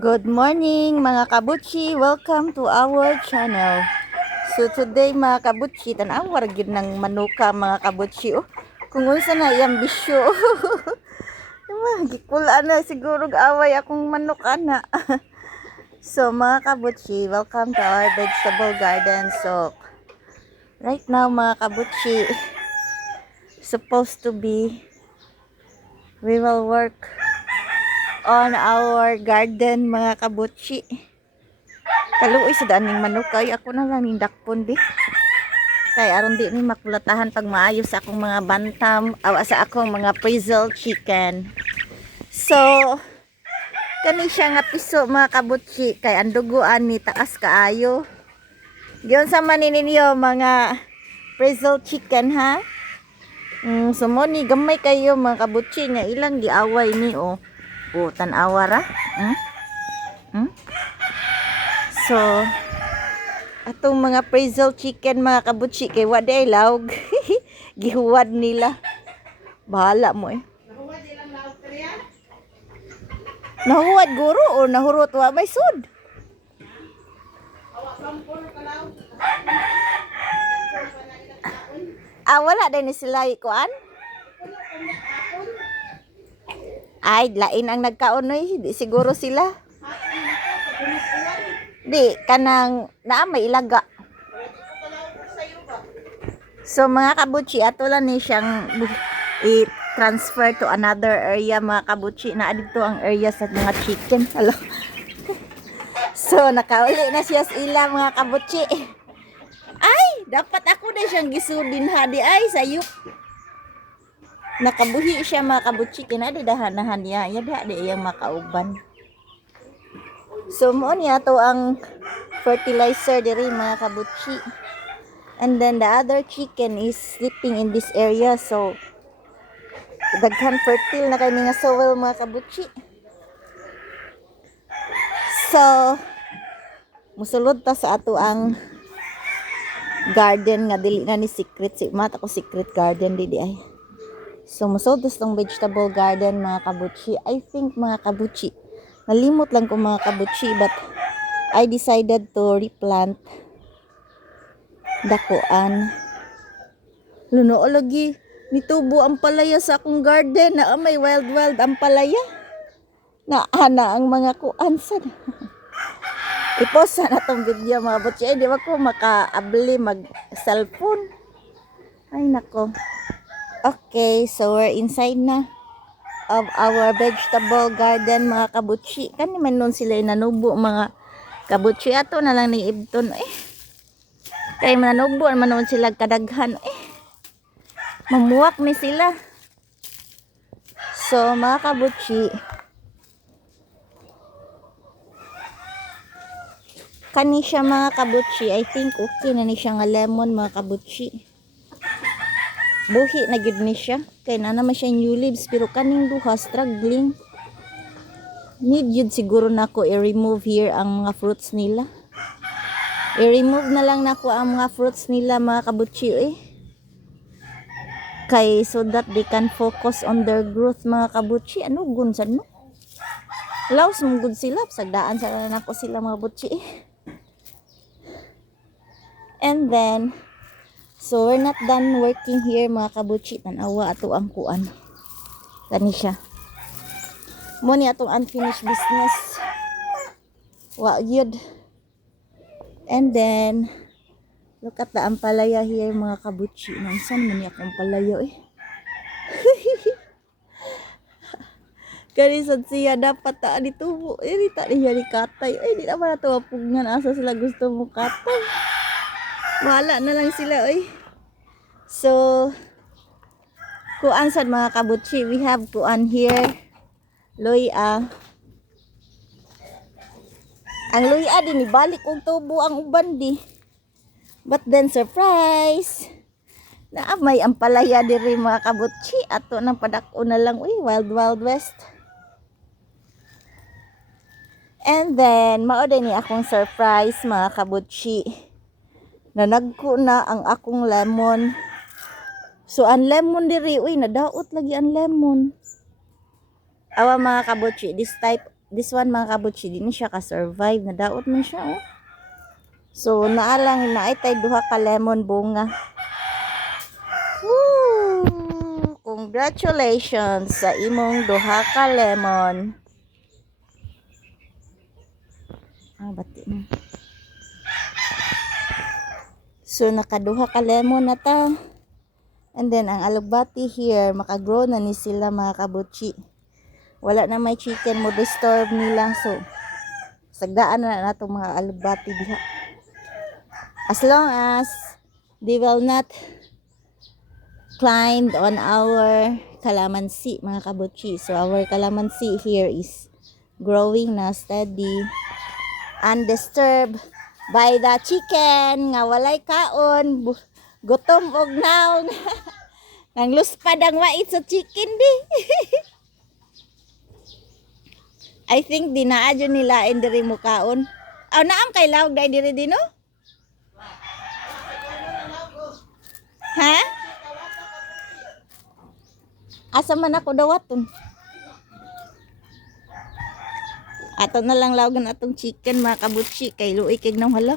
Good morning mga kabutchi! Welcome to our channel. So today mga kabutchi, tanawar gid ng manuka mga kabutchi. Oh, kung unsa na iyang bisyo. Gikula na siguro away akong manok ana. So mga kabutchi, welcome to our vegetable garden. So right now mga kabutchi, supposed to be we will work on our garden mga kabutchi. Kaluoy sa daan ning manok kay ako na lang ning dakpon di. Kay aron di ni makulatahan pag maayo sa akong mga bantam awa sa akong mga frizzle chicken. So kani siya nga piso mga kabutchi kay ang duguan ni taas kaayo. Giyon sa man ninyo mga frizzle chicken ha. So mo ni gamay kayo mga kabutchi nga ilang giaway ni oh. O tan-awa ra. So, atong mga frizzle chicken mga kabutchi kay waday lawg. Gihuwad nila. Bahala mo eh. Nahuwad ilang lawg kaya? Nahuwad guro o nahurot wa may sud. Awa kampor ka lawg. Wala din ni sila ikuan. Ay, lain ang nagkaon oy, di siguro sila. Di, kanang naa may ilaga. So mga kabutchi, ato lang ni siyang i-transfer to another area mga kabutchi. Na dito ang area sa mga chicken. Hello. So nakauli na siya sa ila mga kabutchi. Ay, dapat ako na siyang gisudin hadi ay sayop. Nakabuhi siya mga kabutchi. Kinadi dahanahan niya. Yada di iyang makauban. So mo niya to ang fertilizer diri mga kabutchi. And then the other chicken is sleeping in this area. So daghan fertile na kay nga soil mga kabutchi. So musulod ta sa ato ang garden nga dili na ni secret si mata ko secret garden di ay. So musulod tong vegetable garden mga kabutchi. I think mga kabutchi nalimot lang ko mga kabutchi but I decided to replant dakuan. Luno lagi nitubo ang palaya sa akong garden na may wild ang palaya. Na ana ang mga kuan sad. I-post na tong video mga kabutchi. Di ba ko makaabli mag cellphone. Ay nako. Okay, so we're inside na of our vegetable garden mga kabutchi. Kani man nun sila nanubo mga kabutchi. Ato na lang ni Ibton eh. Kay manubo man nun sila kadaghan eh. Mamuwak ni sila. So mga kabutchi, kani siya mga kabutchi. I think okay na ni siya nga lemon mga kabutchi. Buhi na gid ni siya. Kay na naman siya new leaves. Pero kaning duha struggling. Need yun siguro na ako i-remove here ang mga fruits nila. I-remove na lang na ako ang mga fruits nila mga kabutchi eh. Kay so that they can focus on their growth mga kabutchi. Ano gunsan no? Laos mong good sila. Sagdaan sa na ako sila mga kabutchi eh. And then so we're not done working here mga kabutchi. Tanawa ato ang kuan. Kani siya. Mo ni atong unfinished business. Wa gyud. And then look at the ampalaya here mga kabutchi. Nansan man ni akong palayo eh. Kani sad siya dapat ta ditubo. Dili ta niya ni katay. Ay di naman nato pugnan asa sila gusto mo katay. Wala na lang sila oy. So kuan sad mga kabutchi, we have kuan here luya. Ang luya din ibalik og tubo ang uban di. But then surprise. Na may ampalaya diri mga kabutchi. Ato nang padako na lang uy, wild west. And then mao din ni akong surprise mga kabutchi. Nanagko na ang akong lemon. So ang lemon diri uy nadaot lagi ang lemon. Awa mga kabutchi, this type this one mga kabutsi, di ni siya ka-survive. Nadaot man siya, oh. So, naalang, naitay duha ka lemon bunga. Woo! Congratulations sa imong duha ka lemon. Bati na. So, nakaduha ka lemon na ta. And then, ang alugbati here, makagrow na ni sila mga kabutsi. Wala na may chicken mo disturb nila. So, sagdaan na natong mga alugbati diha. As long as they will not climb on our calamansi mga kabutsi. So, our calamansi here is growing na steady. Undisturbed by the chicken nga walay kaon. Gutom og naong. Nang luspad ang wait sa chicken di. I think dinaadyo nila diri mo kaon. Naam kay lawg dai diri dino? Ha? Asa man ako dawaton? Ato na lang lawgan atong chicken mga kabutsi kay luoy kay nang hala.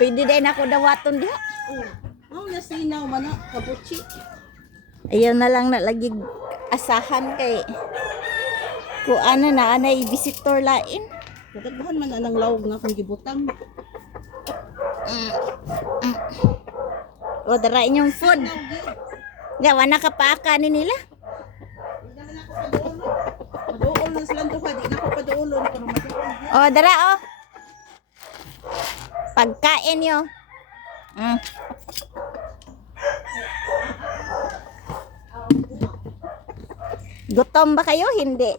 Pwede din ako dawaton diha. Nasinaw man na kabutsi. Ayaw na lang na lagi asahan kay kuana na anay visitor lain. Kadaghan man anang lawg nga kung gibutang. O dara inyong food. Gawa na kapaka ni nila. Paduol na sila to di na ko paduolon pero maduol. O dara o. Pagkain nyo. Gutom ba kayo? Hindi.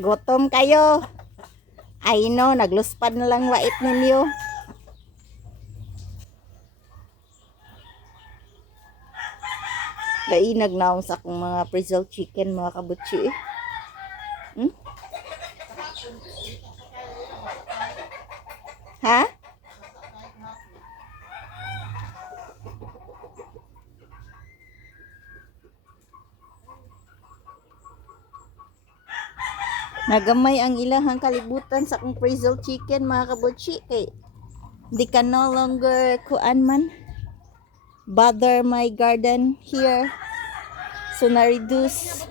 Gutom kayo. I know, nagluspad na lang wait ninyo. Dainag na akong sa akong mga preserved chicken mga kabutsi. Ha? Nagamay ang ilahang kalibutan sa akong preserved chicken mga kabutsi kay di ka no longer kuan man bother my garden here. So na-reduce.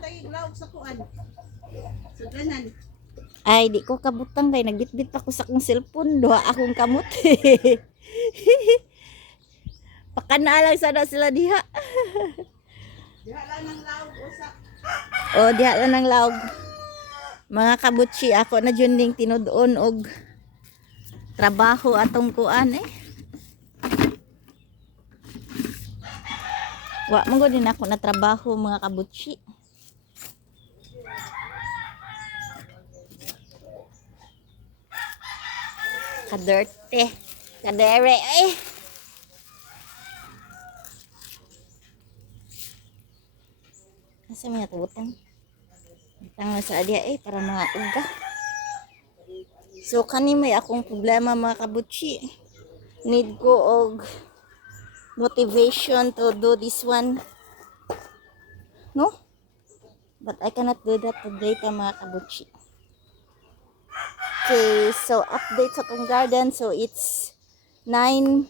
Ay, di ko kabutang kay nagbitbit ako sa akong cellphone. Duha akong kamot. Pakana lang sana sila diha. Diha lang ng lawg usa. Diha lang ng lawg. Mga kabutsi, ako na dyan ding tinudoon og trabaho atong kuan Wa man din ako na trabaho mga kabutsi. Kaderte. Kadere Asa may natutang? Bitang na sa adia para mga uga. So kani may akong problema mga kabutsi. Need ko og motivation to do this one. No? But I cannot do that today mga kabutsi. Okay, so update sa tong garden. So it's 9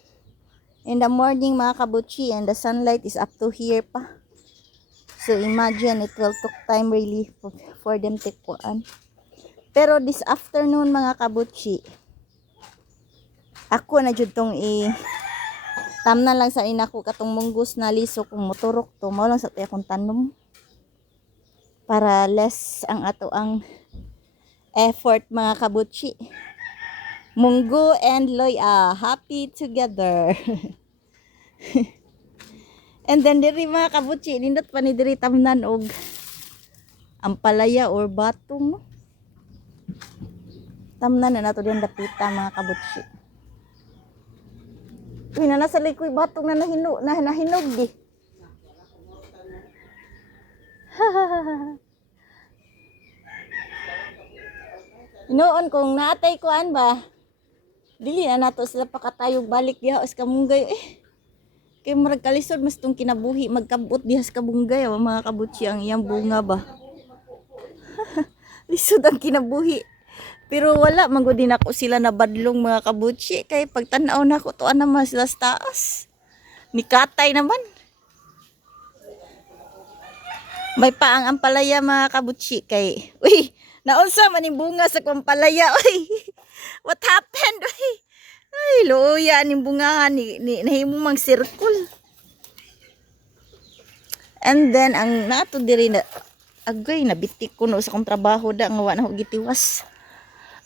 in the morning mga kabutsi and the sunlight is up to here pa. So imagine it will took time really for them to kuan. Pero this afternoon mga kabutsi, ako na jud tong tamnan lang sa inako katong munggos na liso kung moturok to mao lang sa tay akong tanom. Para less ang ato ang effort mga kabutsi. Munggo and Loya, happy together. And then diri mga kabutsi, nindot pa ni diri tamnan og ampalaya or batong. Tamnan na nato din dapita mga kabutsi. Uy, na nasa likoy batong na nahinog di. Noon kung naatay kuan ba, dili na nato sila pakatayog balik diha sa Kamunggay kay murag kalisod mas tong kinabuhi magkabot diha sa Kamunggay mga kabutsi ang iyang bunga ba. Lisod ang kinabuhi. Pero wala manggod din ako sila nabadlong mga kabutsi kay pagtan-aw nako tuan naman sila sa taas. Nikatay naman. May paang ampalaya mga kabutsi kay uy, naunsa man ning bunga sa kumpalaya uy. What happened uy? Ay, luya ning bungahan ni nahimo mang circle. And then ang nato diri na agay nabitik ko no sa kong trabaho da nga wa na ko gitiwas.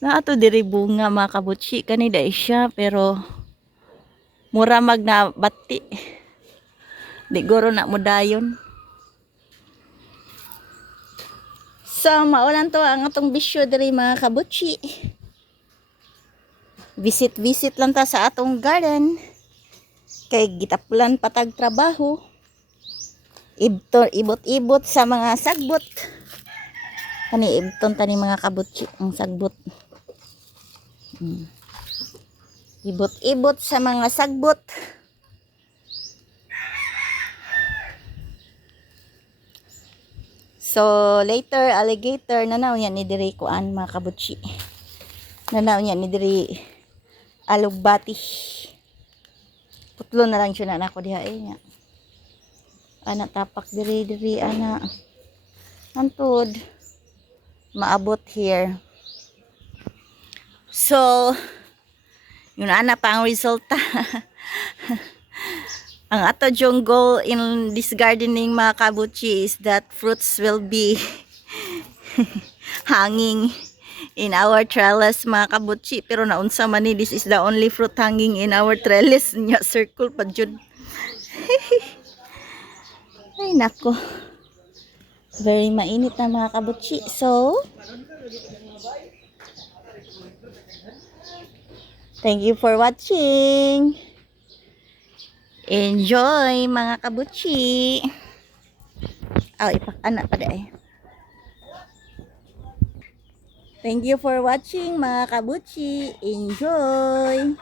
Nato diri bunga mga kabutsi kani dai siya pero mura mag na bati. Di goro na mo dayon. So maulan to ang atong bisyo diri mga kabutsi. Visit lang ta sa atong garden. Kay gitapulan patag trabaho. Ibot sa mga sagbot. Kani ibton tani mga kabutsi ang sagbot. Ibot sa mga sagbot. So later alligator nanaw niya ni diri kuan mga kabutsi. Nanaw niya ni diri alugbati. Putlo na lang siya na ako diha niya. Ana tapak diri ana. Antod maabot here. So, yun ana pa ang resulta. Ang ato yung goal in this gardening mga kabutsi is that fruits will be hanging in our trellis mga kabutsi. Pero naunsa man ni, this is the only fruit hanging in our trellis. Nya circle pa jud. Ay nako. Very mainit na mga kabutsi. So, thank you for watching. Enjoy mga kabutsi. Ipak-ana pa dai. Thank you for watching mga kabutsi. Enjoy.